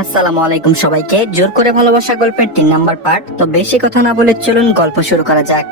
আসসালামু আলাইকুম সবাইকে। জোর করে ভালোবাসা গল্পের 3 নম্বর পার্ট। তো বেশি কথা না বলে চলুন গল্প শুরু করা যাক।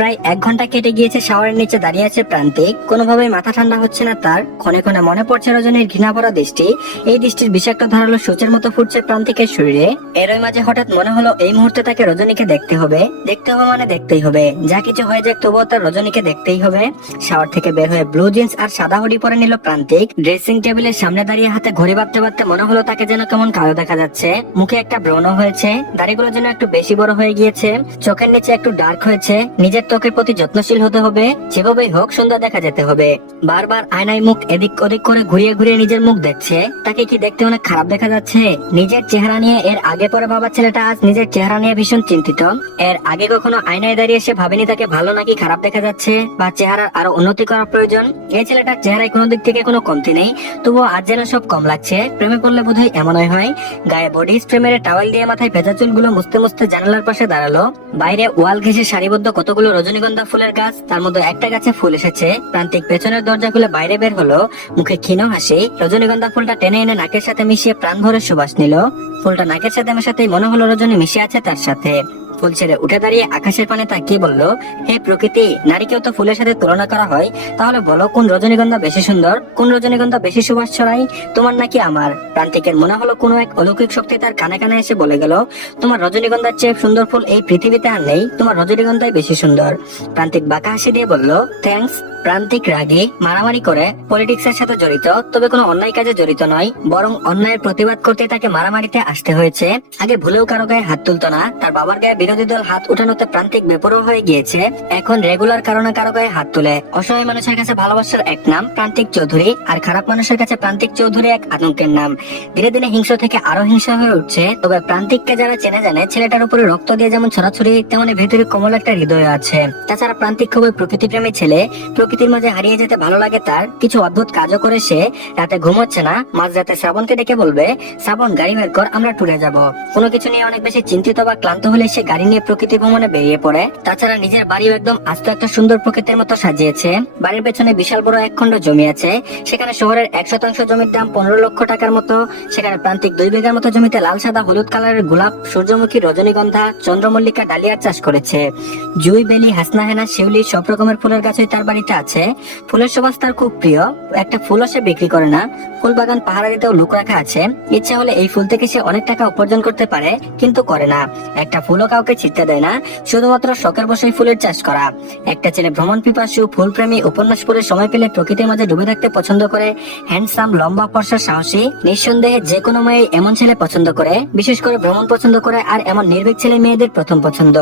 প্রায় 1 ঘন্টা কেটে গিয়েছে। শাওয়ারের নিচে দাঁড়িয়ে আছে প্রান্তিক। কোনোভাবেই মাথা ঠান্ডা হচ্ছে না তার। ক্ষণে ক্ষণে মনে পড়ছে রজনীর ঘৃণা ভরা দৃষ্টি। এই দৃষ্টির বিষাক্ত ধারালো সূচের মতো ফুটছে প্রান্তিকের শরীরে। এরই মাঝে হঠাৎ মনে হলো এই মুহূর্তে তাকে রজনীকে দেখতে হবে। দেখতে হবে মানে দেখতেই হবে, যা কিছু হয়ে যাক তবুও তার রজনীকে দেখতেই হবে। শাওয়ার থেকে বের হয়ে ব্লু জিন্স আর সাদা হুডি পরে নিল প্রান্তিক। ড্রেসিং টেবিলের সামনে দাঁড়িয়ে হাতে ঘড়ি বাঁধতে বাঁধতে মনে হলো তাকে যেন কেমন কালো দেখা যাচ্ছে। মুখে একটা ব্রণ হয়েছে, দাড়িগুলো যেন একটু বেশি বড় হয়ে গিয়েছে, চোখের নিচে একটু ডার্ক হয়েছে। নিজের ত্বকের প্রতি যত্নশীল হতে হবে, যেভাবেই হোক সুন্দর দেখা যেতে হবে। বারবার আয়নায় মুখ এদিক ওদিক করে ঘুরিয়ে ঘুরিয়ে নিজের মুখ দেখছে। তাকে কি দেখতে অনেক খারাপ দেখা যাচ্ছে? নিজের চেহারা নিয়ে এর আগে পরে ভাবা ছেলেটা আজ নিজের চেহারা নিয়ে ভীষণ চিন্তিত। এর আগে কখনো আয়নায় দাঁড়িয়ে সে ভাবেনি তাকে ভালো নাকি খারাপ দেখা যাচ্ছে বা চেহারার আরো উন্নতি করা প্রয়োজন। এই ছেলেটার চেহারায় কোনো দিক থেকে কোনো কমতি নেই, তবুও আজ যেন সব কম লাগছে। প্রেমে পড়লে বোধহয় এমনই হয়। গায়ে বডি স্প্রে মেরে টাওয়েল দিয়ে মাথায় ভেজা চুলগুলো মুছতে মুছতে জানালার পাশে দাঁড়ালো। বাইরে ওয়াল ঘেঁষে সারিবদ্ধ কতগুলো রজনীগন্ধা ফুলের গাছ, তার মধ্যে একটা গাছে ফুল এসেছে। প্রান্তিক পেছনের দরজা খুলে বাইরে বের হলো, মুখে ক্ষীণ হাসি। রজনীগন্ধা ফুলটা টেনে এনে নাকের সাথে মিশিয়ে প্রাণ ভরে সুবাস নিল। ফুলটা নাকের সাথে মেশাতেই মনে হলো রজনী মিশে আছে তার সাথে। ফুল ছেড়ে উঠে দাঁড়িয়ে আকাশের পানে তাকিয়ে বলল, হে প্রকৃতি, নারীকেও তো ফুলের সাথে তুলনা করা হয়, তাহলে বলো কোন রজনীগন্ধা বেশি সুন্দর, কোন রজনীগন্ধা বেশি সুবাস ছড়ায়, তোমার নাকি আমার? প্রান্তিকের মনে হলো কোনো এক অলৌকিক শক্তি তার কানে কানে এসে বলে গেল, তোমার রজনীগন্ধার চেয়ে সুন্দর ফুল এই পৃথিবীতে আর নেই, তোমার রজনীগন্ধাই বেশি সুন্দর। প্রান্তিক বাঁকা হাসি দিয়ে বলল, থ্যাঙ্কস। প্রান্তিক রাগী, মারামারি করে, পলিটিক্স এর সাথে জড়িত, তবে কোনো অন্যায় কাজে জড়িত নয়, বরং অন্যায়ের প্রতিবাদ করতে তাকে মারামারিতে আসতে হয়েছে। আগে ভুলেও কারো গায়ে হাত তুলতো না, তার বাবার গায়ে বিরোধী দল হাত উঠানোতে প্রান্তিক বেপরোয়া হয়ে গিয়েছে। এখন রেগুলার কারণে কারো গায়ে হাত তুলে। অসহায় মানুষের কাছে ভালোবাসার এক নাম প্রান্তিক চৌধুরী, আর খারাপ মানুষের কাছে প্রান্তিক চৌধুরী এক আতঙ্কের নাম। ধীরে ধীরে হিংস্র থেকে আরো হিংস্র হয়ে উঠছে। তবে প্রান্তিককে যারা চেনে জানে, ছেলেটার উপরে রক্ত দিয়ে যেমন ছড়াছড়ি, তেমনি ভেতরে কোমল একটা হৃদয় আছে। তাছাড়া প্রান্তিক খুবই প্রকৃতিপ্রেমী ছেলে। প্রকৃতির মাঝে হারিয়ে যেতে ভালো লাগে তার। কিছু অদ্ভুত কাজও করে সে। রাতে ঘুমোচ্ছে না, মাঝরাতে শ্রাবণকে ডেকে বলবে, শ্রাবণ গাড়ি বের কর, আমরা ট্যুরে যাব। কোনো কিছু নিয়ে অনেক বেশি চিন্তিত বা ক্লান্ত হলে সে গাড়ি নিয়ে প্রকৃতি ভ্রমণে বেরিয়ে পড়ে। তাছাড়া নিজের বাড়িও একদম আস্ত একটা সুন্দর প্রকৃতির মতো সাজিয়েছে। বাড়ির পেছনে বিশাল বড় এক খণ্ড জমি আছে। সেখানে শহরের 1 শতাংশ জমির দাম 15 লক্ষ টাকার মতো। সেখানে প্রান্তিক 2 বিঘার মতো জমিতে লাল সাদা হলুদ কালারের গোলাপ, সূর্যমুখী, রজনীগন্ধা, চন্দ্রমল্লিকা, ডালিয়ার চাষ করেছে। জুই, বেলি, হাসনা, হেনা, শিউলি, সব রকমের ফুলের গাছই তার বাড়িতে আছে। ফুলের সুবাস তার খুব প্রিয়। একটা ফুলও সে বিক্রি করে না। ফুল বাগান পাহারা দিতেও লোক রাখা আছে। ইচ্ছা হলে এই ফুল থেকে সে অনেক টাকা উপার্জন করতে পারে, কিন্তু করে না। একটা ফুলও কাউকে ছিটতে দেয় না, শুধুমাত্র শখের বসেই ফুলের চাষ করা। একটা ছেলে ভ্রমণ পিপাসু, ফুলপ্রেমী, উপন্যাস পড়ে সময় পেলে প্রকৃতির মাঝে ডুবে থাকতে পছন্দ করে। হ্যান্ডসাম, লম্বা, ফর্সা, সাহসী। নিঃসন্দেহে যে কোনো মেয়ে এমন ছেলে পছন্দ করে, বিশেষ করে ভ্রমণ পছন্দ করে। আর এমন নির্ভীক ছেলে মেয়েদের প্রথম পছন্দ।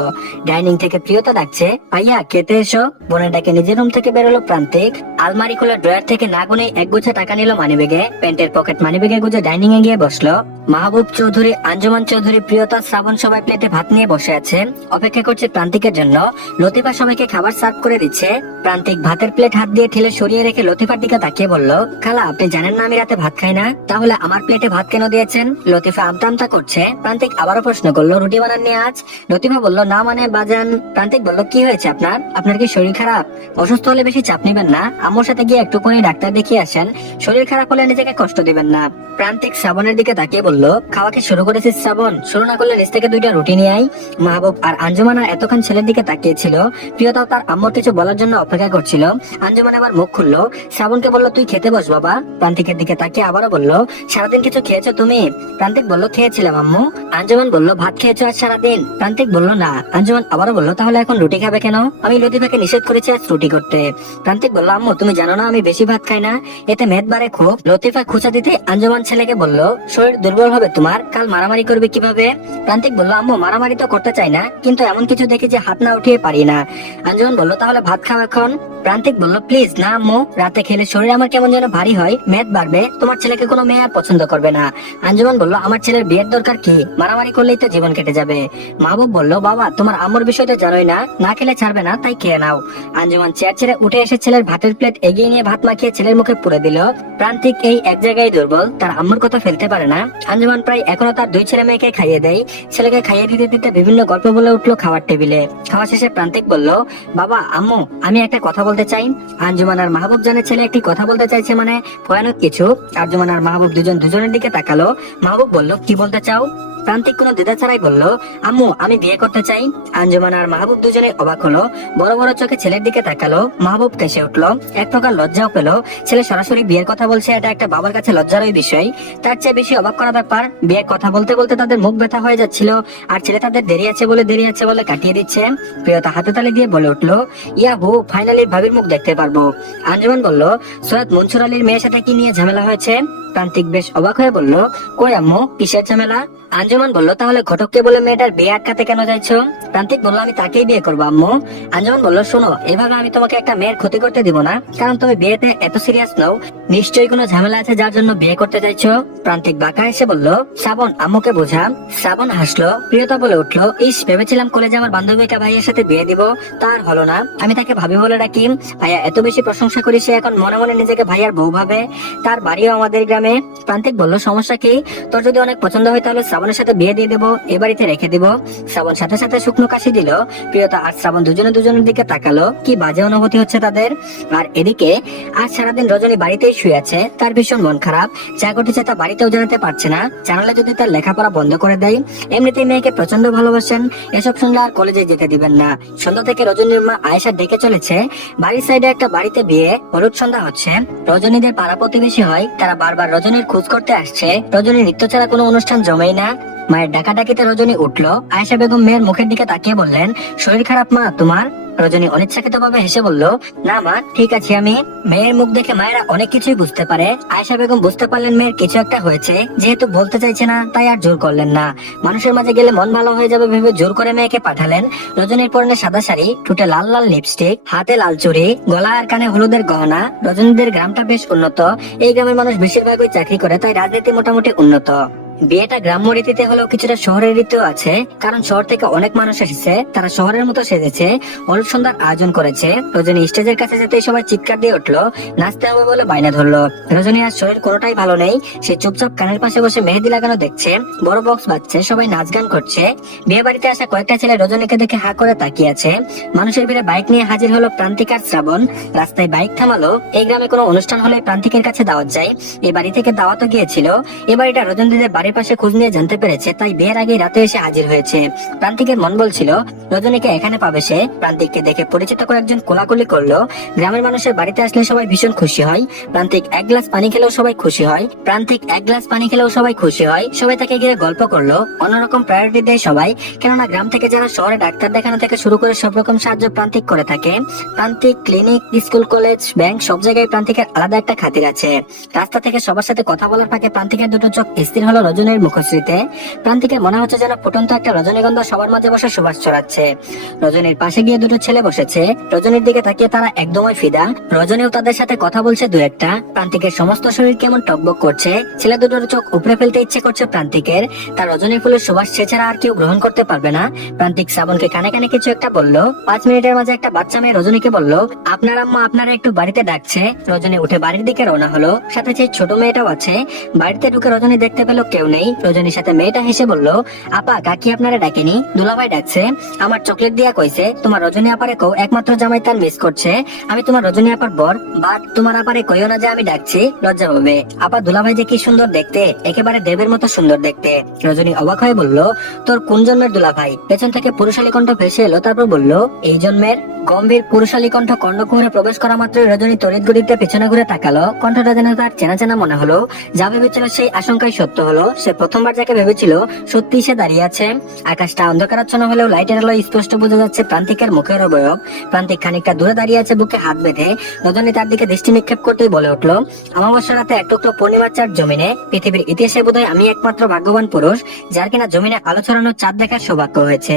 ডাইনিং থেকে প্রিয়তা ডাকছে, ভাইয়া খেতে এসো। বোনের ডাকে নিজের রুম থেকে বেরোলো প্রান্তিক। আলমারি খুলে ড্রয়ার থেকে না গুনে এক গুছা টাকা নিল মানিব্যাগে। প্যান্টের পকেট মানিব্যাগে গুজে ডাইনিং এ গিয়ে বসলো। মাহবুব চৌধুরী, আঞ্জুমান চৌধুরী, প্রিয়তা, শ্রাবণ সবাই প্লেটে ভাত নিয়ে বসে আছে, অপেক্ষা করছে প্রান্তিকের জন্য। লতিফা সবাইকে খাবার সার্ভ করে দিচ্ছে। প্রান্তিক ভাতের প্লেট হাত দিয়ে ঠেলে সরিয়ে রেখে লতিফার দিকে তাকিয়ে বলল, খালা, আপনি জানেন না আমি রাতে ভাত খাই না, তাহলে আমার প্লেটে ভাত কেন দিয়েছেন? লতিফা আমতা আমতা করছে। প্রান্তিক আবারও প্রশ্ন করলো, রুটি বানাননি আজ? লতিফা বলল, না মানে বাজান। প্রান্তিক বলল, কি হয়েছে আপনার? আপনার কি শরীর খারাপ? অসুস্থ হলে বেশি চাপ নিবেন না, আম্মুর সাথে গিয়ে একটুখানি ডাক্তার দেখিয়ে আসেন। শরীর খারাপ হলে নিজেকে কষ্ট দিবেন না। প্রান্তিক শ্রাবণের দিকে তাকিয়ে বলল, খাওয়া কি শুরু করেছিস শ্রাবণ? শুরু না করলে নিচ থেকে 2টা রুটি নিয়ে আই। মাহবুব আর আঞ্জুমান এতক্ষণ ছেলের দিকে তাকিয়েছিল। প্রিয়তাও তার আম্মুর কিছু বলার জন্য অপেক্ষা করছিল। আঞ্জুমান আবার মুখ খুললো। শ্রাবণকে বলল, তুই খেতে বস বাবা। প্রান্তিকের দিকে তাকিয়ে আবারও বলল, সারাদিন কিছু খেয়েছো তুমি? প্রান্তিক বলল, খেয়েছিলাম আম্মু। আঞ্জুমান বলল, ভাত খেয়েছো আজ সারাদিন? প্রান্তিক বলল, না। আঞ্জুমান আবারও বলল, তাহলে এখন রুটি খাবে কেন? আমি লতিফাকে নিষেধ করেছি আজ রুটি করতে। প্রান্তিক বলল, আম্মু তুমি জানো না আমি বেশি ভাত খাই না, এতে মেদ বাড়ে খুব। লতিফা খুঁচা দিতে আঞ্জুমান ছেলেকে বলল, শরীর দুর্বল হবে তোমার, কাল মারামারি করবে কিভাবে? প্রান্তিক বলল, আম্মু মারামারি তো করতে চাই না, কিন্তু এমন কিছু দেখি যে হাত না উঠিয়ে পারি না। আঞ্জুমান বলল, তাহলে ভাত খাও এখন। প্রান্তিক বলল, প্লিজ না আম্মু, রাতে খেলে শরীর আমার কেমন যেন ভারী হয়, মেদ বাড়বে, তোমার ছেলেকে কোনো মেয়ে আর পছন্দ করবে না। আঞ্জুমান বলল, আমার ছেলের বিয়ের দরকার কি? মারামারি করলেই তো জীবন কেটে যাবে। মাহবুব বলল, বাবা তোমার আম্মুর বিষয়টা জানোই না, না খেলে ছাড়বে না, তাই খেয়ে নাও। আঞ্জুমান চেয়ার ছেড়ে উঠে এসে ছেলের ভাতের প্লেট এগিয়ে নিয়ে ভাত মাখিয়ে ছেলের মুখে পুরে দিল। প্রান্তিক এই এক জায়গায় দুর্বল, তার আম্মুর কথা ফেলতে পারে না। আঞ্জুমান প্রায় এখনো তার 2 ছেলে মেয়েকে খাইয়ে দেয়। ছেলেকে খাইয়ে দিতে দিতে বিভিন্ন গল্প বলে উঠলো খাওয়ার টেবিলে। খাওয়া শেষে প্রান্তিক বলল, বাবা আম্মু আমি একটা কথা বলতে চাই। আঞ্জুমান আর মাহবুব জানের ছেলে একটি কথা বলতে চাইছে, মানে ভয়ানক কিছু। আঞ্জুমান আর মাহবুব দুজনের দিকে তাকালো। মাহবুব বলল, কি বলতে চাও? প্রান্তিক কোনো দ্বিধা ছাড়াই বলল, আম্মু আমি বিয়ে করতে চাই। আঞ্জুমান আর মাহবুব দুজনে অবাক হলো, বড় বড় চোখে ছেলের দিকে তাকালো। মাহবুব কেসে উঠলো, এক প্রকার লজ্জাও পেল। ছেলে সরাসরি বিয়ের কথা বলছে, এটা একটা বাবার কাছে লজ্জারই বিষয়। তার চেয়ে বেশি অবাক করা ব্যাপার, বিয়ের কথা বলতে বলতে তাদের মুখ ব্যথা হয়ে যাচ্ছিল, আর ছেলে তাদের দেরি আছে বলে কাটিয়ে দিচ্ছে। প্রিয়তা হাতে তালি দিয়ে বলে উঠলো, ইয়াহু ফাইনালি ভাবির মুখ দেখতে পারবো। আঞ্জুমান বলল, সৈয়দ মনসুর আলীর মেয়ের সাথে কি নিয়ে ঝামেলা হয়েছে? প্রান্তিক বেশ অবাক হয়ে বলল, কই আম্মু কিসের ঝামেলা? আঞ্জুমান বলল, তাহলে ঘটককে বলে মেয়েটার বিয়ে আটকাতে কেন যাইছো? প্রান্তিক বলল, আমি তাকেই বিয়ে করবো আম্মু। আঞ্জুমান বলল, শোনো, এভাবে আমি তোমাকে একটা মেয়ের ক্ষতি করতে দিব না, কারণ তুমি বিয়েতে এত সিরিয়াস নও, নিশ্চয়ই কোনো ঝামেলা আছে যার জন্য বিয়ে করতে চাইছো। প্রান্তিক বাঁকা এসে বলল, শ্রাবণ আম্মুকে বোঝা। শ্রাবণ হাসলো। প্রিয়তা বলে উঠলো, ইস ভেবেছিলাম কলেজে আমার বান্ধবীটা ভাইয়ের সাথে বিয়ে দিব, তার হলো না। আমি তাকে ভাবি বলে ডাকি। ভাইয়া এত বেশি প্রশংসা করি, সে এখন মনে মনে নিজেকে ভাইয়ার বউ ভাবে। তার বাড়িও আমাদের গ্রামে। প্রান্তিক বলল, সমস্যা কি? তোর যদি অনেক পছন্দ হয় তাহলে শ্রাবণের সাথে বিয়ে দিয়ে দেবো, এ বাড়িতে রেখে দিব। শ্রাবণ সাথে সাথে শুকনো কাশি দিল। প্রিয়তা আর শ্রাবণ দুজনের দিকে তাকালো, কি বাজে অনুভূতি হচ্ছে তাদের। আর এদিকে আজ সারাদিন রজনী বাড়িতেই শুয়ে আছে, তার ভীষণ মন খারাপ। যা ঘটেছে তা বাড়িতেও জানাতে পারছে না, জানালে যদি তার লেখাপড়া বন্ধ করে দেয়। এমনিতেই মেয়েকে প্রচন্ড ভালোবাসেন, এসব শুনলে আর কলেজে যেতে দিবেন না। সন্ধ্যা থেকে রজনীর মা আয়েশা ডেকে চলেছে, বাড়ির সাইডে একটা বাড়িতে বিয়ে, হলুদ সন্ধ্যা হচ্ছে। রজনীদের পাড়া প্রতিবেশী হয়, তারা বারবার রজনীর খোঁজ করতে আসছে। রজনীর নৃত্য ছাড়া কোনো অনুষ্ঠান জমেই না। মায়ের ডাকাডাকিতে রজনী উঠলো। আয়েশা বেগম মেয়ের মুখের দিকে তাকিয়ে বললেন, শরীর খারাপ মা তোমার? রজনী অনিচ্ছাকৃত ভাবে হেসে বলল, না মা ঠিক আছে আমি। মেয়ের মুখ দেখে মায়েরা অনেক কিছুই বুঝতে পারে। আয়েশা বেগম বুঝতে পারলেন মেয়ের কিছু একটা হয়েছে, যেহেতু বলতে চাইছে না তাই আর জোর করলেন না। মানুষের মাঝে গেলে মন ভালো হয়ে যাবে ভেবে জোর করে মেয়েকে পাঠালেন। রজনীর পরনে সাদা শাড়ি, ঠোঁটে লাল লাল লিপস্টিক, হাতে লাল চুড়ি, গলা আর কানে হলুদের গহনা। রজনীদের গ্রামটা বেশ উন্নত, এই গ্রামের মানুষ বেশিরভাগই চাকরি করে, তাই রাজনীতি মোটামুটি উন্নত। বিয়েটা গ্রাম্য রীতিতে হলেও কিছুটা শহরের রীতিও আছে, কারণ শহর থেকে অনেক মানুষ এসেছে, তারা শহরের মতো সেজেছে, হলুদ সন্ধ্যার আয়োজন করেছে। রজনী স্টেজের কাছে যেতেই সবাই চিৎকার দিয়ে উঠলো, নাচতে হবে বলে বায়না ধরলো। রজনী আর শরীর কোনোটাই ভালো নেই, সে চুপচাপ কানের পাশে বসে মেহেদি লাগানো দেখছে, বড় বক্স বাজছে, সবাই নাচ গান করছে। বিয়ে বাড়িতে আসা কয়েকটা ছেলে রজনীকে দেখে হা করে তাকিয়ে আছে। মানুষের ভিড়ে বাইক নিয়ে হাজির হলো প্রান্তিক আর শ্রাবণ। রাস্তায় বাইক থামালো। এই গ্রামে কোনো অনুষ্ঠান হলে প্রান্তিকের কাছে দাওয়াত যায়, এই বাড়ি থেকে দাওয়াতও গিয়েছিল। এ বাড়িটা রজনীদের বাড়ির পাশে খোঁজ নিয়ে জানতে পেরেছে, তাই বিয়ের আগে রাতে এসে হাজির হয়েছে। প্রান্তিকের মন বলছিল রজনীকে এখানে পাবে সে। প্রান্তিককে দেখে পরিচিত কয়েকজন কোলাকুলি করলো। গ্রামের মানুষের বাড়িতে আসলে সবাই ভীষণ খুশি হয়। প্রান্তিক এক গ্লাস পানি খেলেও সবাই খুশি হয়। সবাই তাকে ঘিরে গল্প করলো। অন্যরকম প্রায়োরিটি দেয় সবাই, কেননা গ্রাম থেকে যারা শহরে ডাক্তার দেখানো থেকে শুরু করে সব রকম সাহায্য প্রান্তিক করে থাকে। প্রান্তিক ক্লিনিক, স্কুল, কলেজ, ব্যাংক সব জায়গায় প্রান্তিকের আলাদা একটা খাতির আছে। রাস্তা থেকে সবার সাথে কথা বলার ফাঁকে প্রান্তিকের দুটো চোখ স্থির হলো রজনীর মুখশ্রীতে। প্রান্তিকের মনে হচ্ছে যেন ফুটন্ত একটা রজনীগন্ধা সবার মাঝে বসে সুবাস ছড়াচ্ছে। রজনীর পাশে গিয়ে দুটো ছেলে বসেছে, রজনীর দিকে তাকিয়ে তারা একদমই ফিদা। রজনীও তাদের সাথে কথা বলছে দু একটা। প্রান্তিকের সমস্ত শরীর কেমন টকবক করছে, ছেলে দুটোর চোখ উপড়ে ফেলতে ইচ্ছে করছে প্রান্তিকের। তার রজনী ফুলের সুবাস সে ছাড়া আর কেউ গ্রহণ করতে পারবে না। প্রান্তিক শ্রাবণকে কানে কানে কিছু একটা বললো। 5 মিনিটের মাঝে একটা বাচ্চা মেয়ে রজনীকে বলল, আপনার আম্মা আপনারা একটু বাড়িতে ডাকছে। রজনী উঠে বাড়ির দিকে রওনা হলো, সাথে সেই ছোট মেয়েটাও আছে। বাড়িতে ঢুকে রজনী দেখতে পেল কেউ নেই। রজনীর সাথে মেয়েটা হেসে বলল, আপা কাকি আপনারা ডাকেনি, দুলাভাই ডাকছে। আমার চকলেট দিয়া কইছে তোমার রজনী আপারে কও একমাত্র জামাই তার মিস করছে। আমি তোমার রজনী আপার বর, বাট তোমার আপারে কইও না যে আমি ডাকছি, লজ্জা পাবে। আপা দুলাভাই যে কি সুন্দর দেখতে, একেবারে দেবের মতো সুন্দর দেখতে। রজনী অবাক হয়ে বলল, তোর কোন জন্মের দুলাভাই? পেছন থেকে পুরুষালী কণ্ঠ ভেসে এলো, তারপর বলল, এই জন্মের। গম্ভীর পুরুষালী কণ্ঠ কর্ণকুহরে প্রবেশ করা মাত্র রজনী তড়িৎ গতিতে পেছনে ঘুরে তাকালো। কণ্ঠটা যেন তার চেনা চেনা মনে হলো। যা ভেবেছিল সেই আশঙ্কাই সত্য হলো। সে প্রথমবার যাকে ভেবেছিল সত্যি সে দাঁড়িয়ে আছে। আকাশটা অন্ধকারাচ্ছন্ন হলেও লাইটের আলোয় স্পষ্ট বোঝা যাচ্ছে প্রান্তিকের মুখের অবয়ব। প্রান্তিক খানিকটা দূরে দাঁড়িয়ে আছে, বুকে হাত বেঁধে। রজনী তার দিকে দৃষ্টি নিক্ষেপ করতেই বলে উঠল, অমাবস্যা রাতে এক টুকরো পূর্ণিমার চাঁদ জমিনে। পৃথিবীর ইতিহাসে বোধহয় আমি একমাত্র ভাগ্যবান পুরুষ যার কিনা জমিনে আলো ছড়ানো চাঁদ দেখার সৌভাগ্য হয়েছে।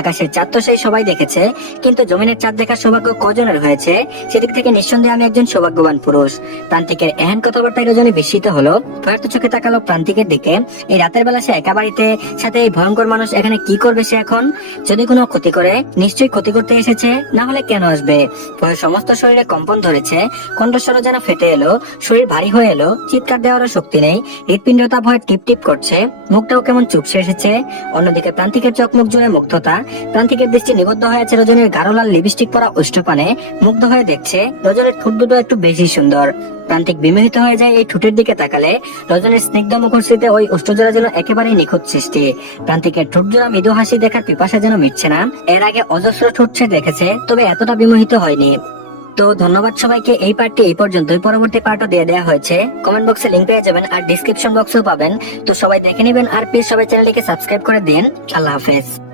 আকাশের চাঁদ তো সেই সবাই দেখেছে, কিন্তু জমিনের চাঁদ দেখার সৌভাগ্য কজনের হয়েছে? সেদিক থেকে নিঃসন্দেহে আমি একজন সৌভাগ্যবান পুরুষ। প্রান্তিকের এহেন কথাবার্তায় রজনী বিস্মিত হলো। ভয়ার্ত চোখে তাকালো প্রান্তিকের দিকে। এই রাতের বেলা সে একা বাড়িতে, সাথে এই ভয়ঙ্কর মানুষ এখানে কি করবে সে এখন? যদি কোনো ক্ষতি করে, নিশ্চয়ই ক্ষতি করতে এসেছে, না হলে কেন আসবে? ভয়ে সমস্ত শরীরে কম্পন ধরেছে, কণ্ঠস্বর যেন ফেটে এলো, শরীর ভারী হয়ে এলো, চিৎকার দেওয়ারও শক্তি নেই, হৃৎপিণ্ডটা ভয়ে টিপ টিপ করছে, মুখটাও কেমন চুপসে এসেছে। অন্যদিকে প্রান্তিকের চোখ মুখ জুড়ে মুগ্ধতা, প্রান্তিকের দৃষ্টি নিবদ্ধ হয়ে আছে রজনীর গাঢ় লাল লিপস্টিক পরা ওষ্ঠপানে, মুগ্ধ হয়ে দেখছে রজনীর ঠোঁট দুটো একটু বেশি সুন্দর। প্রান্তিক বিমোহিত হয়ে যায় এই ঠোঁটের দিকে তাকালে, রজনীর স্নিগ্ধ মুখশ্রীতে ওই ওষ্ঠজোড়া যেন একেবারেই নিখুঁত সৃষ্টি। প্রান্তিকের ঠোঁটজোড়া মৃদু হাসি দেখার পিপাসা যেন মিটছে না। এর আগে অজস্র ঠোঁট সে দেখেছে, তবে এতটা বিমোহিত হয়নি। তো ধন্যবাদ সবাইকে, এই পার্টটি এই পর্যন্তই। পরবর্তী পার্টও দিয়ে দেওয়া হয়েছে, কমেন্ট বক্সে লিংক পেয়ে যাবেন আর ডিসক্রিপশন বক্সেও পাবেন। তো সবাই দেখে নেবেন আর প্লিজ সবাই চ্যানেলটিকে সাবস্ক্রাইব করে দিন। আল্লাহ হাফেজ।